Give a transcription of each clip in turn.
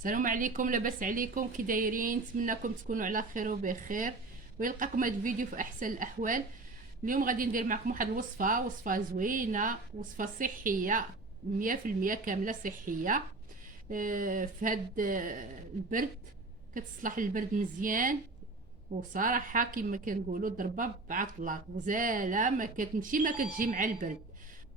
السلام عليكم، لاباس عليكم؟ كي دايرين؟ نتمنىكم تكونوا على خير وبخير ويلقاكم هذا الفيديو في احسن الاحوال. اليوم غادي ندير معكم واحد وصفه زوينه، وصفه صحيه 100% كامله صحيه. في هاد البرد كتصلح البرد مزيان، وصراحه كما كنقولوا ضربه بعطله غزاله، ما كتمشي ما كتجي مع البرد.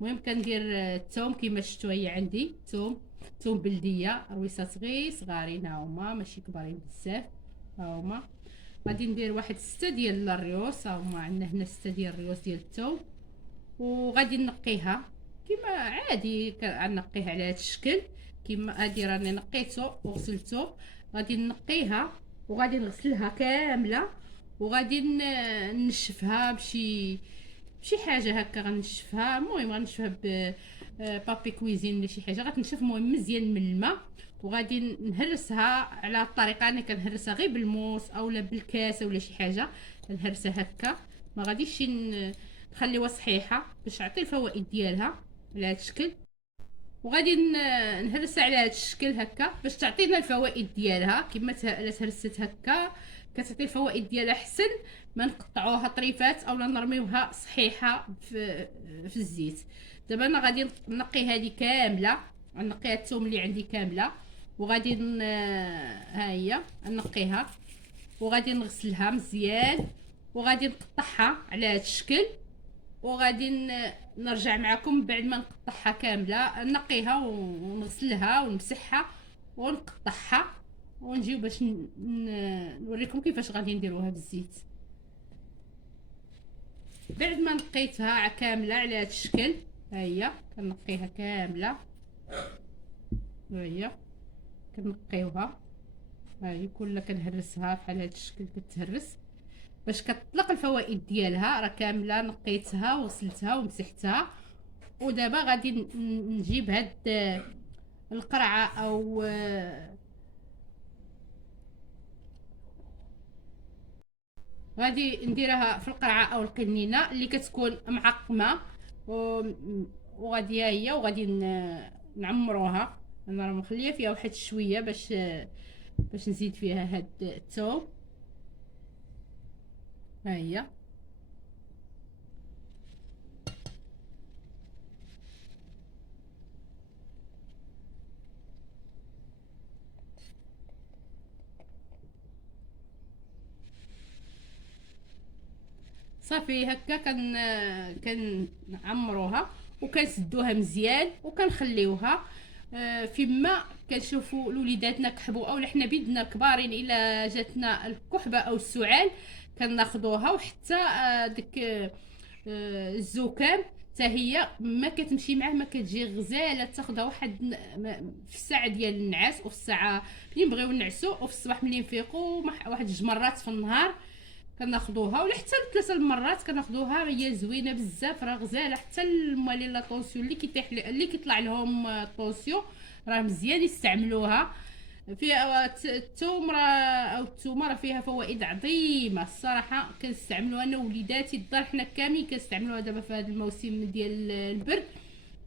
المهم كندير الثوم كما شفتوا، هي عندي ثوم بلديه، رويصات غير صغارين، ها هما ماشي كبارين بزاف. ها هما غادي ندير واحد 6 ديال الريوس، ها هما عندنا هنا 6 ديال الريوس ديال الثوم. وغادي نقيها كما عادي، كنقيها على هذا الشكل. كما هادي راني نقيته وغسلته، غادي نقيها وغادي نغسلها كامله، وغادي نشفها بشي حاجه هكا، غنشفها. المهم غنشفها بابي كويزين ولا شي حاجه غتنشف، المهم مزيان من الماء. وغادي نهرسها على الطريقه، انا كنهرسها غير بالموس اولا بالكاسه ولا شي حاجه، نهرسها هكا. ما غاديش نخليوها صحيحه باش تعطي الفوائد ديالها على هذا الشكل. وغادي نهرسها على هذا الشكل هكا باش تعطينا الفوائد ديالها. كما تهرست هكا كتعطي الفوائد ديالها احسن ما نقطعوها طريفات اولا نرميوها صحيحه في الزيت. دابا انا غادي نقي هذه كامله، نقي الثوم اللي عندي كامله، وغادي ها هي نقيها وغادي نغسلها مزيان، وغادي نقطعها على هذا الشكل. وغادي نرجع معكم بعد ما نقطعها كامله، نقيها ونغسلها ونمسحها ونقطعها، ونجيو باش نوريكم كيفاش غادي نديروها بالزيت. بعد ما نقيتها كامله على هذا الشكل، ها هي كنقيها كامله، ها هي كنقيوها، ها هي كلها كنهرسها بحال هذا الشكل كتهرس باش كتطلق الفوائد ديالها. راه كامله نقيتها وغسلتها ومسحتها. ودابا غادي نجيب هاد القرعه او غادي نديرها في القرعه او القنينه اللي كتكون معقمه، وغادي ها هي وغادي نعمروها. انا راه مخليه فيها واحد شويه باش نزيد فيها هاد الثوم. ها هي صافي هكا كنعمروها وكنسدوها مزيان وكنخليوها. فيما كنشوفوا الوليداتنا كحبوا اولا حنا بيدنا كبارين الا جاتنا الكحبه او السعال كناخذوها. وحتى ديك الزكام حتى هي ما كتمشي معاه، ما كتجي غزاله. تاخذها واحد في الساعه ديال النعاس، وفي الساعه ملي نبغيو نعسو، وفي الصباح ملي نفيقوا واحد 2 مرات في النهار كناخذوها، ولا حتى 3 المرات كناخذوها. هي زوينه بزاف، راه غزاله حتى الموالين لا طونسيون اللي كيطيح اللي كيطلع لهم الطونسيون راه مزيان يستعملوها. فيها الثوم او الثومه راه فيها فوائد عظيمه الصراحه. كنستعملوها انا ووليداتي الدار، حنا كاملين كنستعملوها دابا في هذا الموسم ديال البرد.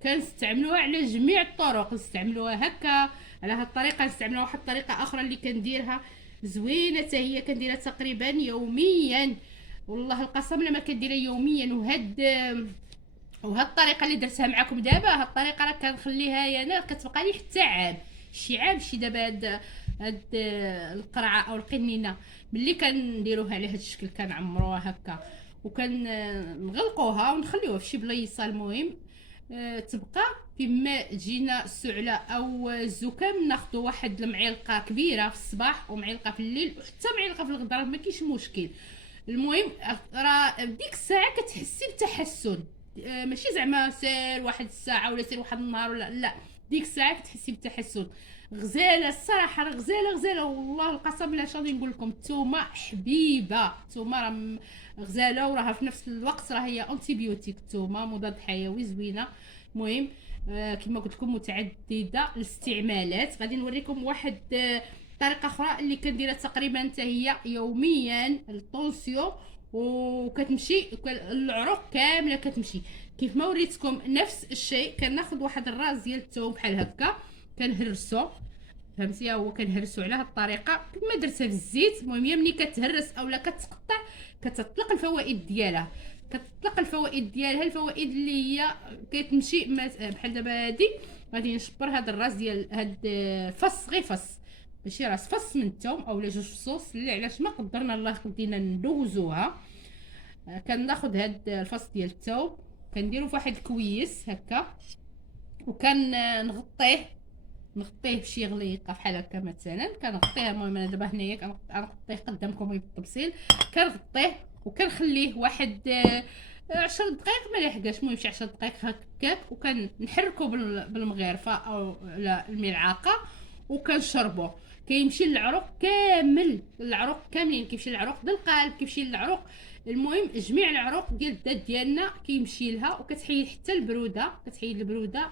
كنستعملوها على جميع الطرق، نستعملوها هكا على هاد الطريقه، نستعملوها واحد الطريقه اخرى اللي كنديرها زوينه حتى هي، كنديرها تقريبا يوميا. والله القسم لما كنديرها يوميا. وهاد الطريقه اللي درتها معكم دابا، هاد الطريقه راه كنخليها انا كتبقى لي حتى عام، شي عام شي. دابا هاد القرعه او القنينه ملي كنديروها على هاد الشكل كنعمروها هكا وكنغلقوها ونخليوها في شي بلايصه. المهم تبقى فيما تجينا السعله او الزكام ناخذ واحد المعلقه كبيره في الصباح ومعلقه في الليل وحتى معلقه في الغدره، ما كاينش مشكل. المهم راه ديك الساعه كتحسي بتحسن، ماشي زعما سير واحد الساعه ولا سير واحد النهار ولا لا، ديك الساعه كتحسي بتحسن. غزاله الصراحه، راه غزاله والله القسم لا شادي نقول لكم. الثومه حبيبه، الثومه راه غزاله، وراها في نفس الوقت راه هي انتيبيوتيك. الثومه مضاد حيوي زوينه. المهم كما قلت لكم متعدده الاستعمالات. غادي نوريكم واحد طريقه اخرى اللي كنديرها تقريبا حتى هي يوميا الطونسيون، وكتمشي العروق كامله كتمشي. كيف ما وريتكم نفس الشيء، كناخذ واحد الراس ديال الثوم بحال هكا كنهرسو فهمتي. هو كنهرسو على هاد الطريقه كما درتها في الزيت. المهم هي ملي كتهرس اولا كتقطع كتطلق الفوائد ديالها، كتطلق الفوائد ديالها، الفوائد اللي هي كتمشي بحال دابا هادي غادي نشبر هاد الراس ديال هاد فص، غير فص ماشي راس، فص من الثوم اولا جوج فصوص اللي علاش ما قدرنا الله خدينا ندوزوها. كناخذ هاد الفص ديال الثوم كنديرو فواحد الكويس هكا، وكان نغطيه بشي غليقه بحال هكا مثلا، كنغطيه. المهم انا دابا هنايا كنغطيه قدامكم بالتفصيل، كنغطيه وكنخليه واحد 10 دقائق ما يحكاش، المهم شي 10 دقائق هكاك، وكنحركو بالمغرفه او الملعقه وكنشربوه. كيمشي للعروق كامل، العروق كاملين، كيمشي للعروق ديال القلب، كيمشي للعروق، المهم جميع العروق ديال الذات ديالنا كيمشي لها. وكتحيد حتى البروده، كتحيد البروده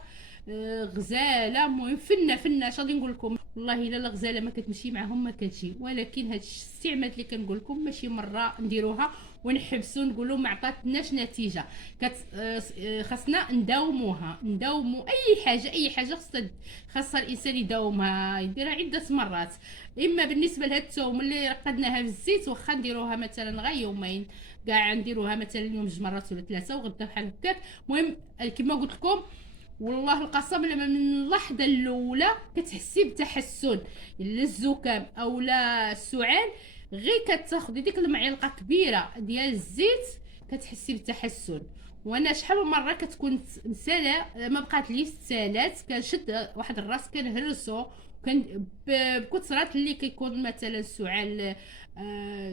غزاله. المهم فنه اش غادي نقول لكم، والله الا الغزاله ما كتمشي معهم ما كتجي. ولكن هاد الاستعمالات اللي كنقول لكم ماشي مره نديروها ونحبسوا نقولوا ما عطاتناش نتيجه. خاصنا نداوموها، نداوموا اي حاجه خاصها الانسان يداومها، يديرها عده مرات. اما بالنسبه لهاد الثوم اللي رقدناها في الزيت واخا نديروها مثلا غير يومين، كاع نديروها مثلا اليوم 2 مرات ولا 3 وغدا بحال هكاك. المهم كما قلت لكم والله القسم لما من اللحظه الاولى كتحسي بتحسن، لا الزكام او لا السعال، غير كتاخدي ديك المعلقه كبيره ديال الزيت كتحسي بالتحسن. وانا شحال من مره كتكون مساله ما بقات لي سالات، كنشد واحد الراس كنهرسو، كان بكثرة اللي كيكون مثلا السعال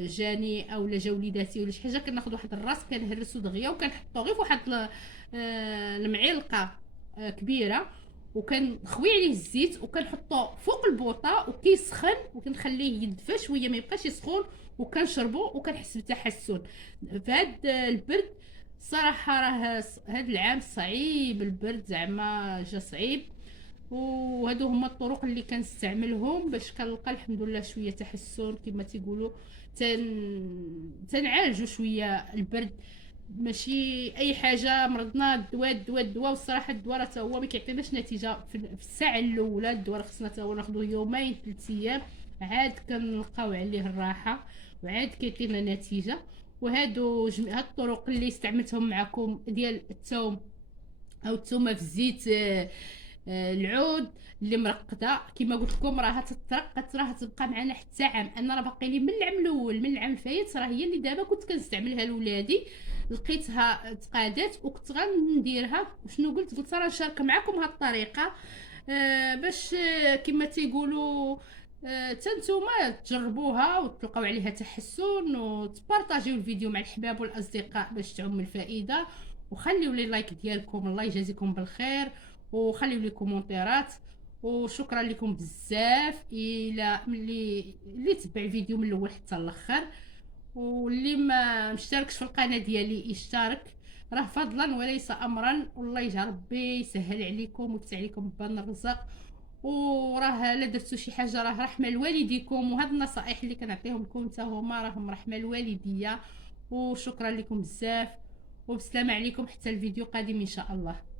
جاني او لا جا وليداتي ولا شي حاجه، كناخذ واحد الراس كنهرسو دغيا وكنحطو غير فواحد المعلقه كبيره، وكنخوي عليه الزيت وكنحطو فوق البوطه وكيسخن، وكنخليه يدفى شويه ما يبقاش يسخن، وكنشربو وكنحس بتحسن. فهاد البرد صراحه راه هاد العام صعيب، البرد زعما جا صعيب. وهادو هما الطرق اللي كنستعملهم باش كنلقى الحمد لله شويه تحسن كما تيقولوا، تنعالجوا شويه البرد. ماشي اي حاجه مرضنا الدواء والصراحه الدواء راه هو ما كيعطيناش نتيجه في الساعه الاولى. الدواء خصنا حتى هو ناخذوه يومين 3 ايام عاد كنلقاو عليه الراحه وعاد كيعطينا نتيجه. وهادو هاد الطرق اللي استعملتهم معكم ديال الثوم او الثومه في الزيت، العود اللي مرقده كما قلت لكم راها تترقد، راها تبقى معنا حتى عام. انا راه باقي لي من العام الاول، من العام الفايت، راه هي اللي دابا كنت كنستعملها لولادي، لقيتها تقادات وكنت غنديرها. وشنو قلت راه نشارك معكم هاد الطريقه باش كما تيقولوا حتى نتوما تجربوها وتلقاو عليها تحسن، وتبارطاجيو الفيديو مع الحباب والاصدقاء باش تعم الفائده. وخليوا لي لايك ديالكم، الله يجازيكم بالخير، وخليوا لي كومونتيرات. وشكرا لكم بزاف الى اللي تبع الفيديو من الاول حتى الاخر. واللي ما مشتركش في القناه ديالي يشترك، راه فضلا وليس امرا. والله يجعل ربي يسهل عليكم ويفتح عليكم باب الرزق. وراه لا درتو شي حاجه راه رحمه لوالديكم، وهاد النصائح اللي كنعطيهم لكم حتى هما راهم رحمه لوالديا. وشكرا لكم بزاف، وبسلامه عليكم حتى الفيديو قادم ان شاء الله.